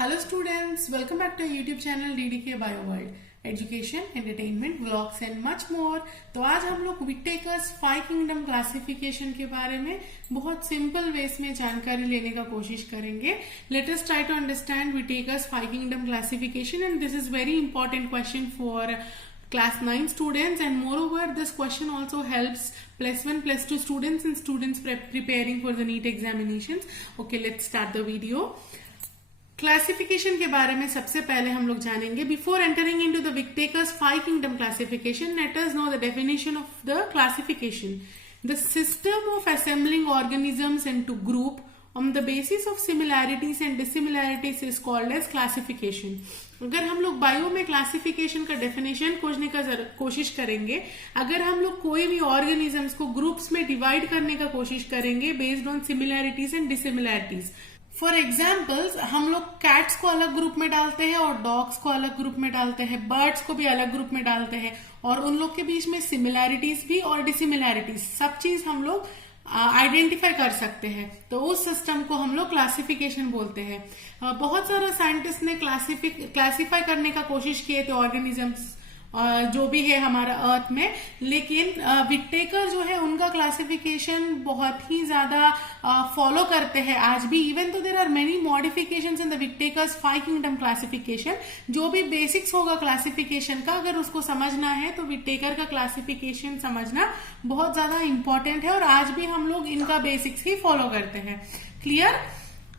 Hello students, welcome back to our YouTube channel DDK Bio World. Education, entertainment, vlogs and much more. तो आज हम लोग Whittaker's 5 kingdom classification के बारे में बहुत सिंपल वेस में जानकारी लेने का कोशिश करेंगे. Let us try to understand Whittaker's 5 kingdom classification and this is very important question for class 9 students, and moreover this question also helps plus 1 plus 2 students and students preparing for the NEET examinations. Okay, let's start the video. Classification के बारे में सबसे पहले हम लोग जानेंगे. Before entering into the Whittaker's 5 kingdom classification, let us know the definition of the classification. The system of assembling organisms into group on the basis of similarities and dissimilarities is called as classification. अगर हम लोग bio में classification का definition खोजने का कोशिश करेंगे, अगर हम लोग कोई भी ऑर्गेनिजम्स को ग्रुप्स में डिवाइड करने का कोशिश करेंगे based on similarities and dissimilarities. For examples, हम लोग कैट्स को अलग ग्रुप में डालते हैं और डॉग्स को अलग ग्रुप में डालते हैं, बर्ड्स को भी अलग ग्रुप में डालते हैं, और उन लोग के बीच में सिमिलैरिटीज भी और डिसिमिलैरिटीज सब चीज हम लोग आइडेंटिफाई कर सकते हैं. तो उस सिस्टम को हम लोग क्लासिफिकेशन बोलते हैं. बहुत सारा साइंटिस्ट ने क्लासिफाई करने का कोशिश किए थे ऑर्गेनिजम्स जो भी है हमारा अर्थ में, लेकिन विटेकर जो है उनका क्लासिफिकेशन बहुत ही ज्यादा फॉलो करते हैं आज भी. Even though there are many modifications in the Whittaker's 5 kingdom classification. जो भी बेसिक्स होगा क्लासिफिकेशन का, अगर उसको समझना है तो विटेकर का क्लासिफिकेशन समझना बहुत ज्यादा इंपॉर्टेंट है, और आज भी हम लोग इनका बेसिक्स ही फॉलो करते हैं. Clear?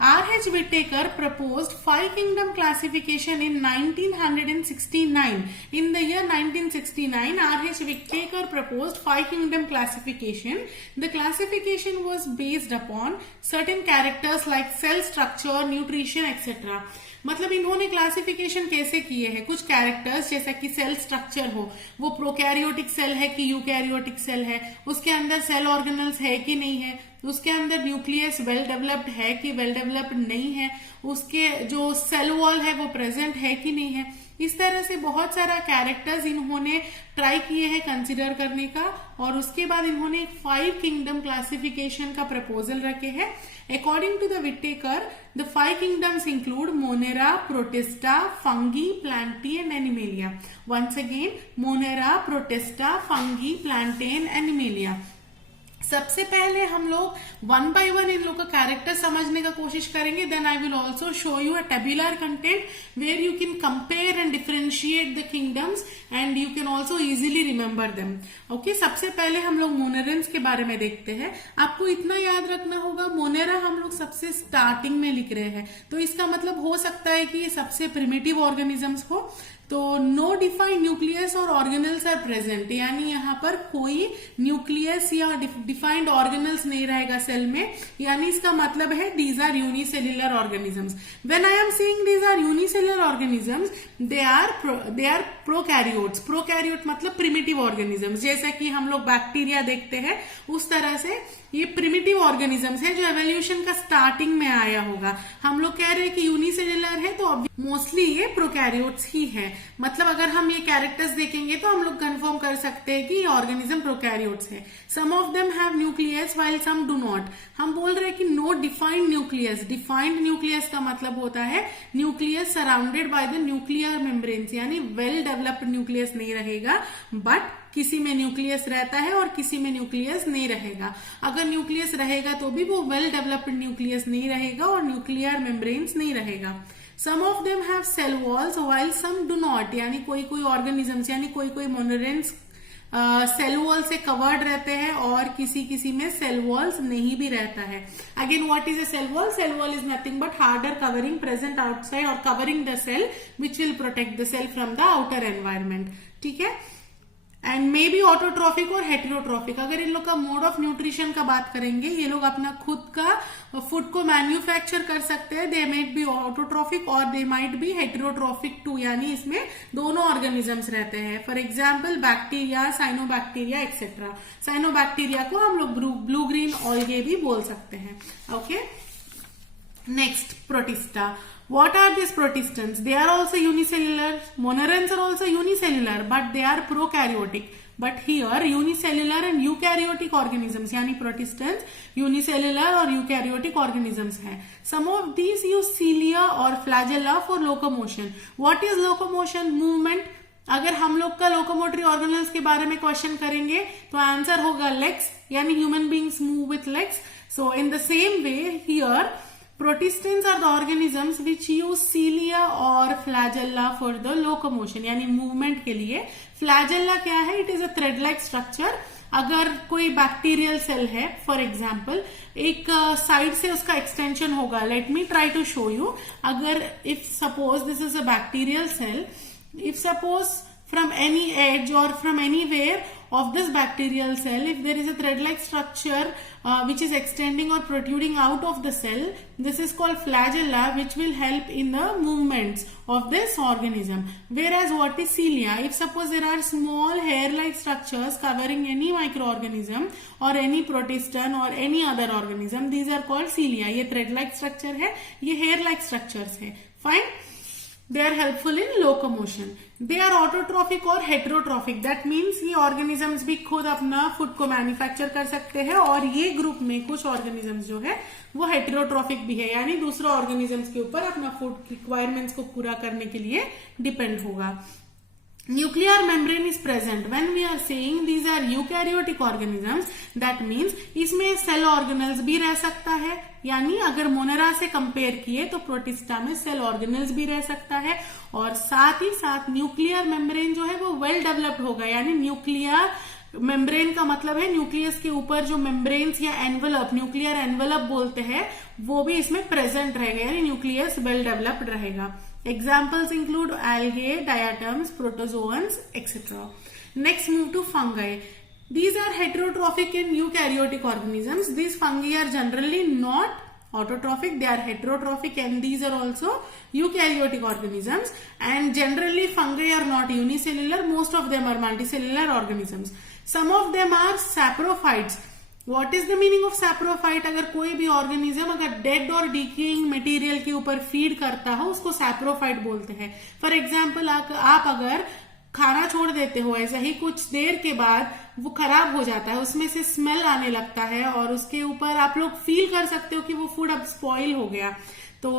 R.H. Whittaker proposed 5 kingdom classification in 1969. In the year 1969, R.H. Whittaker proposed 5 kingdom classification. The classification was based upon certain characters like cell structure, nutrition, etc. मतलब इन्होंने क्लासिफिकेशन कैसे किए हैं, कुछ कैरेक्टर्स जैसा कि सेल स्ट्रक्चर हो, वो प्रोकैरियोटिक सेल है कि यूकैरियोटिक सेल है, उसके अंदर सेल ऑर्गेनल्स है कि नहीं है, उसके अंदर न्यूक्लियस वेल डेवलप्ड है कि वेल डेवलप्ड नहीं है, उसके जो सेल वॉल है वो प्रेजेंट है कि नहीं है. इस तरह से बहुत सारा कैरेक्टर्स इन्होंने ट्राई किए हैं कंसिडर करने का, और उसके बाद इन्होंने 5 किंगडम क्लासिफिकेशन का प्रपोजल रखे हैं. According to the Whittaker, the 5 kingdoms include Monera, Protista, Fungi, Plantae and Animalia. Once again, Monera, Protista, Fungi, Plantae, Animalia. सबसे पहले हम लोग 1 by 1 इन लोग का कैरेक्टर समझने का कोशिश करेंगे. Then I will also show you a tabular content where you can compare and differentiate the kingdoms and you can also easily remember them. Okay, सबसे पहले हम लोग मोनेरेंस के बारे में देखते हैं. आपको इतना याद रखना होगा, मोनेरा हम लोग सबसे स्टार्टिंग में लिख रहे हैं, तो इसका मतलब हो सकता है कि ये सबसे प्रिमिटिव ऑर्गेनिजम्स हो. तो नो डिफाइंड न्यूक्लियस और ऑर्गेनल्स आर प्रेजेंट, यानी यहाँ पर कोई न्यूक्लियस या डिफाइंड ऑर्गेनल्स नहीं रहेगा सेल में, यानी इसका मतलब है these are unicellular organisms. When I am saying these are unicellular organisms, they are prokaryotes. Prokaryote मतलब प्रिमिटिव ऑर्गेनिजम्स. जैसा कि हम लोग बैक्टीरिया देखते हैं, उस तरह से ये प्रिमिटिव ऑर्गेनिजम्स है जो एवोल्यूशन का स्टार्टिंग में आया होगा. हम लोग कह रहे हैं कि यूनिसेल्युलर है, तो मोस्टली ये प्रोकैरियोट्स ही है. मतलब अगर हम ये कैरेक्टर्स देखेंगे तो हम लोग कंफर्म कर सकते हैं कि ये ऑर्गेनिज्म प्रोकैरियोट्स है. Some of them have nucleus while some do not. हम बोल रहे हैं कि no defined nucleus. Defined nucleus का मतलब होता है nucleus surrounded by the nuclear membranes, यानी वेल डेवलप्ड न्यूक्लियस नहीं रहेगा, बट किसी में न्यूक्लियस रहता है और किसी में न्यूक्लियस नहीं रहेगा. अगर न्यूक्लियस रहेगा तो भी वो वेल डेवलप्ड न्यूक्लियस नहीं रहेगा और न्यूक्लियर मेम्ब्रेन्स नहीं रहेगा. Some of them have cell walls while some do not, यानी कोई कोई ऑर्गेनिजम्स यानी कोई कोई मोनेरेंस सेल वॉल से कवर्ड रहते हैं और किसी किसी में सेल वॉल्स नहीं भी रहता है. Again, what is a cell wall? Cell wall is nothing but harder covering present outside और covering the cell which will protect the cell from the outer environment. ठीक है. एंड मे बी ऑटोट्रॉफिक और heterotrophic. अगर इन लोग का mode of nutrition का बात करेंगे, ये लोग अपना खुद का फूड को मैन्युफैक्चर कर सकते हैं. दे माइट बी ऑटोट्रॉफिक और they might be heterotrophic too, यानी इसमें दोनों ऑर्गेनिजम्स रहते हैं. For example bacteria, cyanobacteria etcetera. Cyanobacteria को हम लोग ब्लू ग्रीन ऑलगे भी बोल सकते हैं. Okay, next, protista. What are these protistans? They are also unicellular. Monerans are also unicellular, but they are prokaryotic. But here unicellular and eukaryotic organisms यानी प्रोटिस्टेंस unicellular और eukaryotic organisms हैं. सम ऑफ दीज यूज सीलिया और flagella for locomotion. What is locomotion? Movement. अगर हम लोग का locomotory organelles के बारे में क्वेश्चन करेंगे तो आंसर होगा लेग्स, यानी human beings move with legs. So in the same way here protistans are the organisms which use cilia और फ्लैजेला फॉर द लोकोमोशन यानी मूवमेंट के लिए. फ्लैजेला क्या है? It is a thread like structure. अगर कोई bacterial cell है for example, एक साइड से उसका एक्सटेंशन होगा. Let me try to show you. अगर if suppose this is a bacterial cell, if suppose from any edge or from anywhere of this bacterial cell, if there is a thread-like structure which is extending or protruding out of the cell, this is called flagella, which will help in the movements of this organism. Whereas what is cilia? If suppose there are small hair-like structures covering any microorganism or any protista or any other organism, these are called cilia. ये thread-like structure है, ये hair-like structures है. Fine. They are helpful in locomotion. They are autotrophic और heterotrophic. That means ये organisms भी खुद अपना food को मैन्युफैक्चर कर सकते हैं और ये ग्रुप में कुछ organisms जो है वो heterotrophic भी है, यानी दूसरा organisms के ऊपर अपना फूड रिक्वायरमेंट्स को पूरा करने के लिए डिपेंड होगा. Nuclear membrane is present. When we are saying these are eukaryotic organisms, that means इसमें सेल ऑर्गेनल्स भी रह सकता है, यानी अगर मोनेरा से कंपेयर किए तो प्रोटिस्टा में सेल ऑर्गेनल्स भी रह सकता है. और साथ ही साथ न्यूक्लियर मेम्ब्रेन जो है वो वेल डेवलप्ड होगा, यानी न्यूक्लियर मेम्ब्रेन का मतलब है न्यूक्लियस के ऊपर जो मेम्ब्रेन्स या एनवेलप, न्यूक्लियर एनवेलप बोलते हैं, वो भी इसमें प्रेजेंट रहेगा, यानी न्यूक्लियस वेल डेवलप्ड रहेगा. Examples include algae, diatoms, protozoans, etc. Next, move to fungi. These are heterotrophic and eukaryotic organisms. These fungi are generally not autotrophic, they are heterotrophic, and these are also eukaryotic organisms. And generally fungi are not unicellular, most of them are multicellular organisms. Some of them are saprophytes. What is the meaning of saprophyte? अगर कोई भी organism अगर dead और decaying material के ऊपर feed करता हो उसको saprophyte बोलते हैं. फॉर एग्जाम्पल आप अगर खाना छोड़ देते हो, ऐसा ही कुछ देर के बाद वो खराब हो जाता है, उसमें से स्मेल आने लगता है और उसके ऊपर आप लोग फील कर सकते हो कि वो फूड अब स्पॉइल हो गया. तो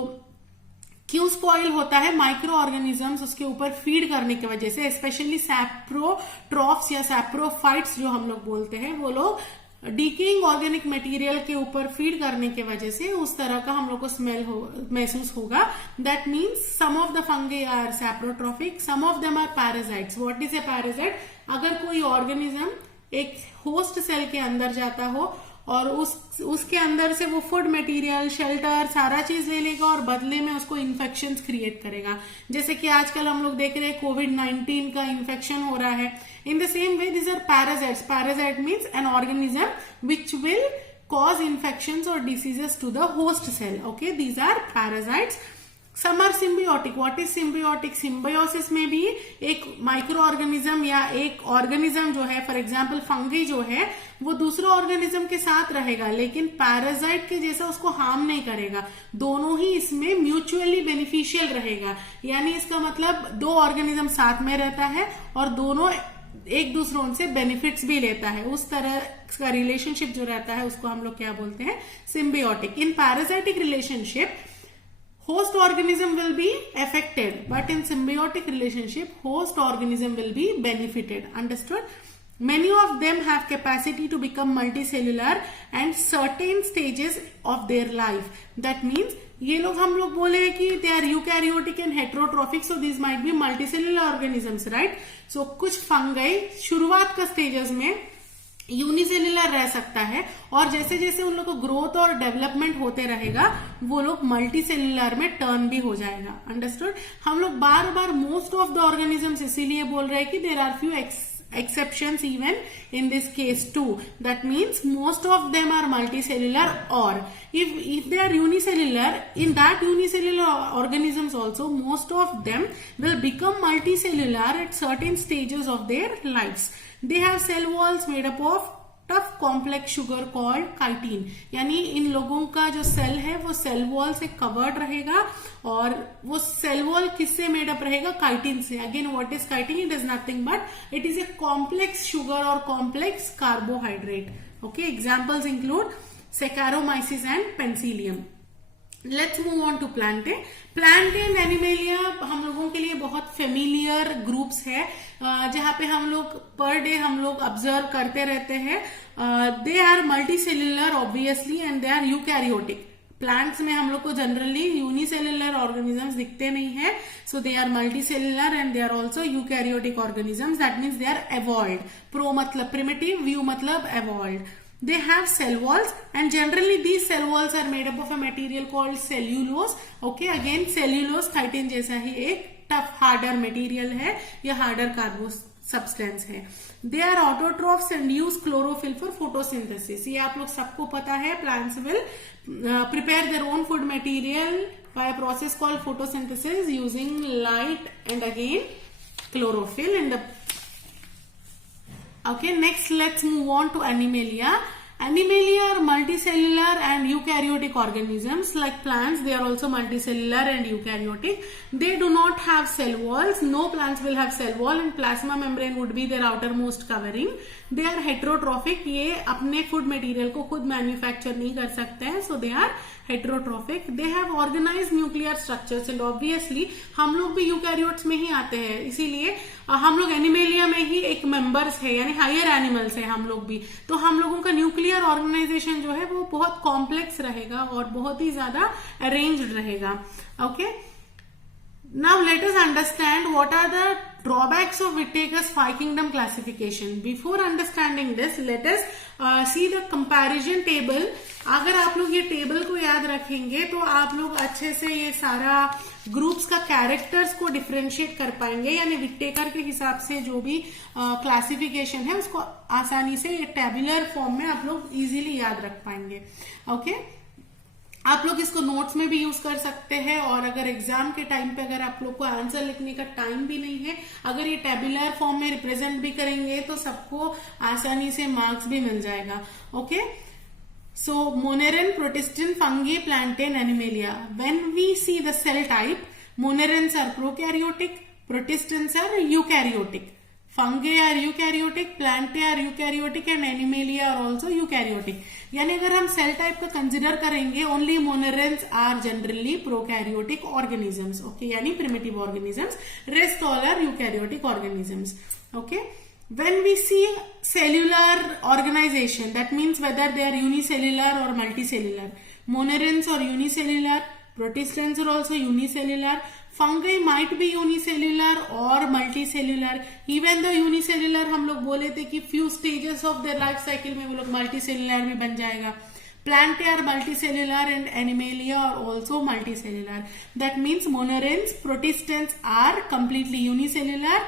क्यों स्पॉइल होता है? माइक्रो ऑर्गेनिजम्स उसके ऊपर फीड करने की वजह से, स्पेशली सैप्रोट्रॉफ्स या सैप्रोफाइट्स जो हम लोग बोलते हैं, वो लोग डीकेइंग ऑर्गेनिक मटेरियल के ऊपर फीड करने के वजह से उस तरह का हम लोग को स्मेल महसूस होगा. That means some of the fungi are saprotrophic, some of them are parasites. What is a parasite? अगर कोई ऑर्गेनिज्म एक होस्ट सेल के अंदर जाता हो और उसके अंदर से वो फूड मटेरियल, शेल्टर, सारा चीज ले लेगा और बदले में उसको इन्फेक्शंस क्रिएट करेगा. जैसे कि आजकल हम लोग देख रहे हैं कोविड-19 का इन्फेक्शन हो रहा है. In the same way this are parasites. Parasite means an organism which will cause infections or diseases to the host cell. Okay, these are parasites. Some are symbiotic. What is symbiotic? Symbiosis में भी एक micro organism या एक organism जो है, for example fungi जो है, वो दूसरा ऑर्गेनिज्म के साथ रहेगा लेकिन पैरासाइट के जैसा उसको हार्म नहीं करेगा. दोनों ही इसमें म्यूचुअली बेनिफिशियल रहेगा, यानी इसका मतलब दो ऑर्गेनिज्म साथ में रहता है और दोनों एक दूसरों से बेनिफिट्स भी लेता है. उस तरह का रिलेशनशिप जो रहता है उसको हम लोग क्या बोलते हैं? Symbiotic. In parasitic relationship host organism will be affected, but in symbiotic relationship host organism will be benefited. Understood? Many of them have capacity to become multicellular and certain stages of their life. That means ये लोग हम लोग बोले कि they are eukaryotic and heterotrophic, so these might be multicellular organisms, right? So कुछ fungi शुरुआत का stages में यूनिसेल्युलर रह सकता है और जैसे जैसे उन लोग को ग्रोथ और डेवलपमेंट होते रहेगा वो लोग मल्टीसेल्युलर में टर्न भी हो जाएगा. अंडरस्टूड? हम लोग बार बार मोस्ट ऑफ द ऑर्गेनिजम्स इसीलिए बोल रहे हैं कि there are few exceptions even in this case too. That means most of them are multicellular, or if they are unicellular, in that unicellular organisms also most of them will become multicellular at certain stages of their lives. They have cell walls made up of tough complex sugar called chitin. यानी इन लोगों का जो cell है वो cell wall से covered रहेगा, और वो सेल वॉल किससे मेड अप रहेगा? काइटिन से। Again what is chitin? It is nothing but it is a complex sugar और complex carbohydrate. Okay, examples include Saccharomyces and Penicillium. Let's move on to Plantae. Plantae and Animalia हम लोगों के लिए बहुत familiar groups है, जहाँ पे हम लोग पर डे हम लोग ऑब्जर्व करते रहते हैं। They are multicellular obviously and they are eukaryotic. Plants में हम लोग को जनरली यूनिसेल्युलर ऑर्गेनिजम्स दिखते नहीं है, so they are multicellular and they are also eukaryotic organisms. That means they are evolved. Pro मतलब प्रिमिटिव, व्यू मतलब evolved. They have cell walls and generally these cell walls are made up of a material called cellulose. Okay, again cellulose chitin जैसा ही एक tough harder material है या harder carbo substance है। They are autotrophs and use chlorophyll for photosynthesis. ये आप लोग सबको पता है, plants will prepare their own food material by a process called photosynthesis using light and again chlorophyll and the Okay, next let's move on to Animalia. Animalia are multicellular and eukaryotic organisms. Like plants, they are also multicellular and eukaryotic. They do not have cell walls. No plants will have cell wall and plasma membrane would be their outermost covering. They are heterotrophic. ये अपने food material को खुद manufacture नहीं कर सकते हैं, so they are heterotrophic. They have organized nuclear structures and obviously हम लोग भी यूकैरियोट्स में ही आते हैं, इसीलिए हम लोग एनिमेलिया में ही एक मेंबर्स है, यानी हायर एनिमल्स है हम लोग भी। तो हम लोगों का न्यूक्लियर ऑर्गेनाइजेशन जो है वो बहुत कॉम्प्लेक्स रहेगा और बहुत ही ज्यादा अरेंज्ड रहेगा। Okay, now let us understand what are the drawbacks of Whittaker's five kingdom classification. Before understanding this, let us see the comparison table. अगर आप लोग ये टेबल को याद रखेंगे तो आप लोग अच्छे से ये सारा ग्रुप्स का कैरेक्टर्स को डिफरेंशिएट कर पाएंगे, यानी विटेकर के हिसाब से जो भी क्लासिफिकेशन है उसको आसानी से ये टेबुलर फॉर्म में आप लोग इजीली याद रख पाएंगे। ओके, आप लोग इसको नोट्स में भी यूज कर सकते हैं, और अगर एग्जाम के टाइम पे अगर आप लोग को आंसर लिखने का टाइम भी नहीं है, अगर ये टेबुलर फॉर्म में रिप्रेजेंट भी करेंगे तो सबको आसानी से मार्क्स भी मिल जाएगा। Okay, so Monera, Protista, fungi, Plantae and Animalia. When we see the cell type, Monerans are prokaryotic, Protistans are eukaryotic, fungi are eukaryotic, Plantae are eukaryotic and Animalia are also eukaryotic. यानी अगर हम cell type का consider करेंगे, only monerans are generally prokaryotic organisms. Okay, यानी primitive organisms, rest all are eukaryotic organisms. Okay, when we see cellular organization, that means whether they are unicellular or multicellular. Monerans are unicellular, protistans are also unicellular, fungi might be unicellular or multicellular. Even though unicellular हम लोग बोले थे कि few stages of their life cycle में वो लोग multicellular भी बन जाएगा। Plantae are multicellular and Animalia are also multicellular. That means Monerans, protistans are completely unicellular,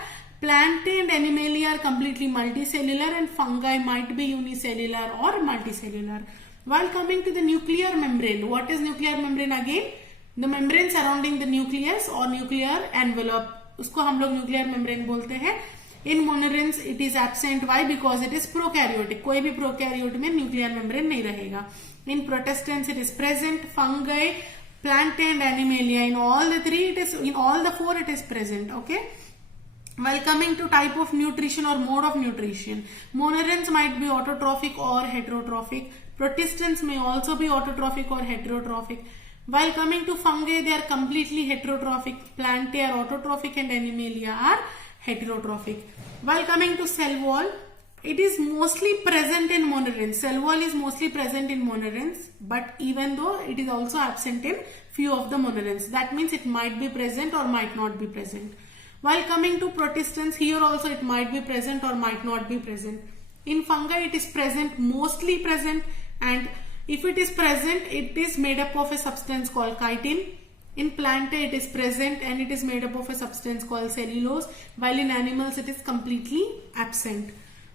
Plantae and Animalia are completely multicellular and fungi might be unicellular or multicellular. While coming to the nuclear membrane, what is nuclear membrane again? The membrane surrounding the nucleus or nuclear envelope, उसको हम लोग nuclear membrane बोलते हैं. In Monerans it is absent. Why? Because it is prokaryotic. कोई भी prokaryote में nuclear membrane नहीं रहेगा. In Protistans it is present. Fungi, Plantae and Animalia, in all the three it is, in all the four it is present. Okay. While coming to type of nutrition or mode of nutrition, Monerans might be autotrophic or heterotrophic. Protistans may also be autotrophic or heterotrophic. While coming to fungi, they are completely heterotrophic. Plantae are autotrophic and Animalia are heterotrophic. While coming to cell wall, it is mostly present in Monerans. Cell wall is mostly present in Monerans, but even though it is also absent in few of the Monerans. That means it might be present or might not be present. While coming to Protistans, here also it might be present or might not be present. In fungi, it is present, mostly present, and if it is present, it is made up of a substance called chitin. In Plantae, it is present and it is made up of a substance called cellulose, while in animals, it is completely absent.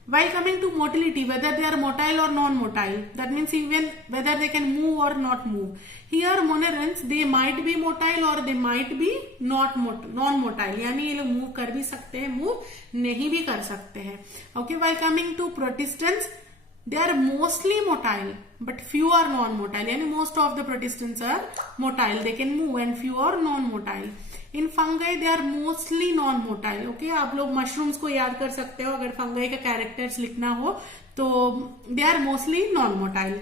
While coming to motility, whether they are motile or non-motile, that means even whether they can move or not move. Here Monerans, they might be motile or they might be non-motile, यानी ये लोग move कर भी सकते हैं, move नहीं भी कर सकते हैं. Okay, while coming to Protistans, they are mostly motile but few are non-motile, यानी most of the protistans are motile, they can move, and few are non-motile. In fungi they are mostly non-motile. Okay, आप लोग mushrooms को याद कर सकते हो अगर fungi का characters लिखना हो तो they are mostly non-motile.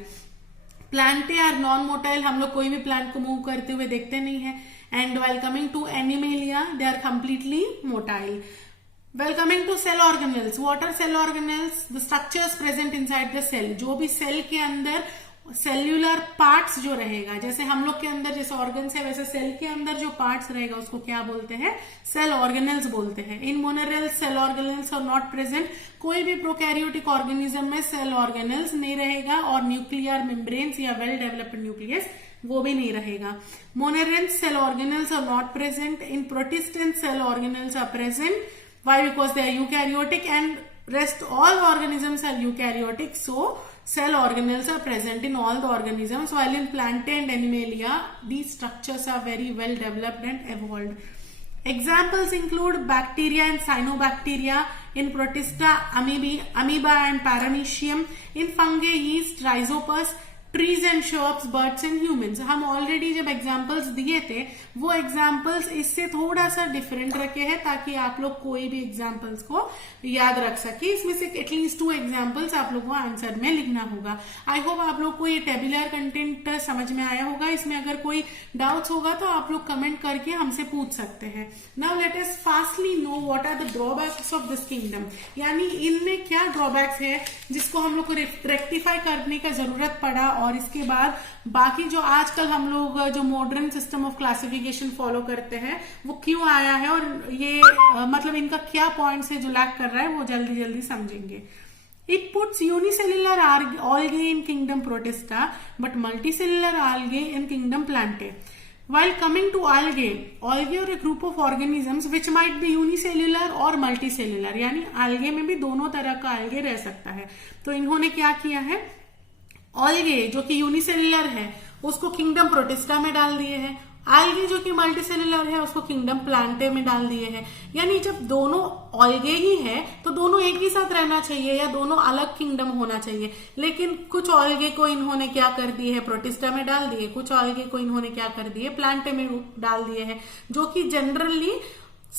Plantae are non-motile, हम लोग कोई भी plant को move करते हुए देखते नहीं है. And while coming to Animalia, they are completely motile. Well, coming to cell organelles, what are cell organelles? The structures present inside the cell. जो भी cell के अंदर सेल्यूलर पार्ट्स जो रहेगा, जैसे हम लोग के अंदर जैसे ऑर्गन्स है वैसे सेल के अंदर जो पार्ट्स रहेगा उसको क्या बोलते हैं? सेल ऑर्गेनल्स बोलते हैं. In monerans cell organelles are not present. कोई भी प्रोकैरियोटिक ऑर्गेनिज्म में सेल ऑर्गेनल्स नहीं रहेगा और न्यूक्लियर मेम्ब्रेन्स या वेल डेवलप्ड न्यूक्लियस वो भी नहीं रहेगा. Monerans cell organelles are not present. In protistans cell organelles are present. Why? Because they are eukaryotic and rest all organisms are eukaryotic. So cell organelles are present in all the organisms. While in Plantae and Animalia, these structures are very well developed and evolved. Examples include bacteria and cyanobacteria. In Protista, amoeba and paramecium. In fungi, yeast, rhizopus. Trees and shrubs, birds and humans. हम already जब examples दिए थे वो examples इससे थोड़ा सा different रखे हैं ताकि आप लोग कोई भी एग्जांपल्स को याद रख सके. इसमें से एटलीस्ट 2 एग्जांपल्स आप लोग को आंसर में लिखना होगा. आई होप आप लोग को ये टेबुलर कंटेंट समझ में आया होगा. इसमें अगर कोई डाउट्स होगा तो आप लोग कमेंट करके हमसे पूछ सकते हैं. Now let us fastly know what are the drawbacks of this kingdom, यानी इनमें क्या ड्रॉबैक्स है जिसको हम लोग को रेक्टिफाई करने का जरूरत पड़ा, और इसके बाद बाकी जो आजकल हम लोग जो modern system of classification follow करते हैं वो क्यों आया है, और ये मतलब इनका क्या पॉइंट्स है जो लैक कर रहा है वो जल्दी जल्दी समझेंगे. It puts unicellular algae in kingdom Protista but multicellular algae in kingdom Plantae. While coming to algae are a group of organisms which might be unicellular or multicellular, यानी algae में भी दोनों तरह का algae रह सकता है. तो इन्होंने क्या किया है, ऑल्गे जो कि यूनिसेल्युलर है उसको किंगडम प्रोटिस्टा में डाल दिए हैं, आल्गे जो कि मल्टीसेल्युलर है उसको किंगडम प्लांटे में डाल दिए हैं. यानी जब दोनों ऑल्गे ही है तो दोनों एक ही साथ रहना चाहिए या दोनों अलग किंगडम होना चाहिए. लेकिन कुछ ऑल्गे को इन्होंने क्या कर दिए है, प्रोटिस्टा में डाल दिए, कुछ ऑल्गे को इन्होंने क्या कर दिए, प्लांटे में डाल दिए हैं, जो कि generally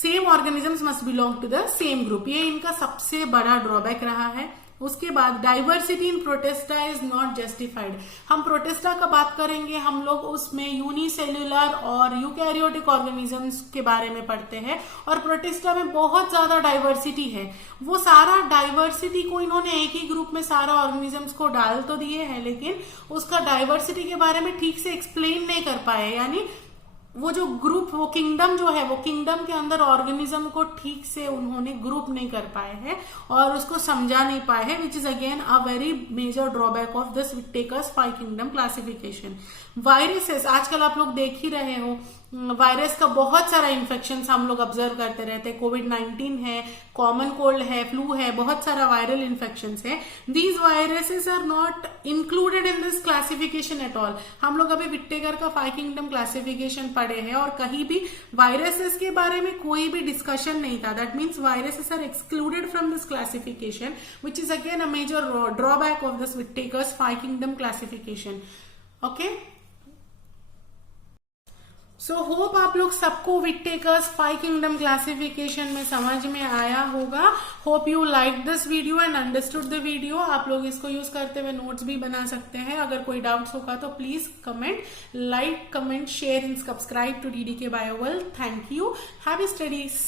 same organisms must belong to the same group. ये इनका सबसे बड़ा ड्रॉबैक रहा है. उसके बाद diversity in Protista is not justified. हम प्रोटेस्टा का बात करेंगे, हम लोग उसमें यूनिसेल्युलर और यूकैरियोटिक ऑर्गेनिजम्स के बारे में पढ़ते हैं, और प्रोटेस्टा में बहुत ज्यादा डाइवर्सिटी है. वो सारा डाइवर्सिटी को इन्होंने एक ही ग्रुप में सारा ऑर्गेनिजम्स को डाल तो दिए हैं, लेकिन उसका डाइवर्सिटी के बारे में ठीक से एक्सप्लेन नहीं कर पाए. यानी वो जो ग्रुप, वो किंगडम जो है, वो किंगडम के अंदर ऑर्गेनिज्म को ठीक से उन्होंने ग्रुप नहीं कर पाए हैं और उसको समझा नहीं पाए हैं, which is again a very major drawback of this Whittaker's 5 kingdom classification. Viruses आजकल आप लोग देख ही रहे हो, वायरस का बहुत सारा इन्फेक्शन हम लोग ऑब्जर्व करते रहते हैं. कोविड-19 है, कॉमन कोल्ड है, फ्लू है, बहुत सारा वायरल इन्फेक्शन है. These viruses are not included in this classification at all. हम लोग अभी विटेकर का 5 किंगडम क्लासिफिकेशन पढ़े हैं और कहीं भी वायरसेस के बारे में कोई भी डिस्कशन नहीं था. That means viruses are excluded from this classification, which is again a major drawback of this Whittaker's 5 kingdom classification. Okay, so hope आप लोग सबको विटेकर्स 5 किंगडम क्लासिफिकेशन में समझ में आया होगा. Hope you like this video and understood the video. आप लोग इसको यूज करते हुए नोट्स भी बना सकते हैं. अगर कोई डाउट्स होगा तो please comment, like, comment, share and subscribe to DDK Bio World. Thank you. Happy studies.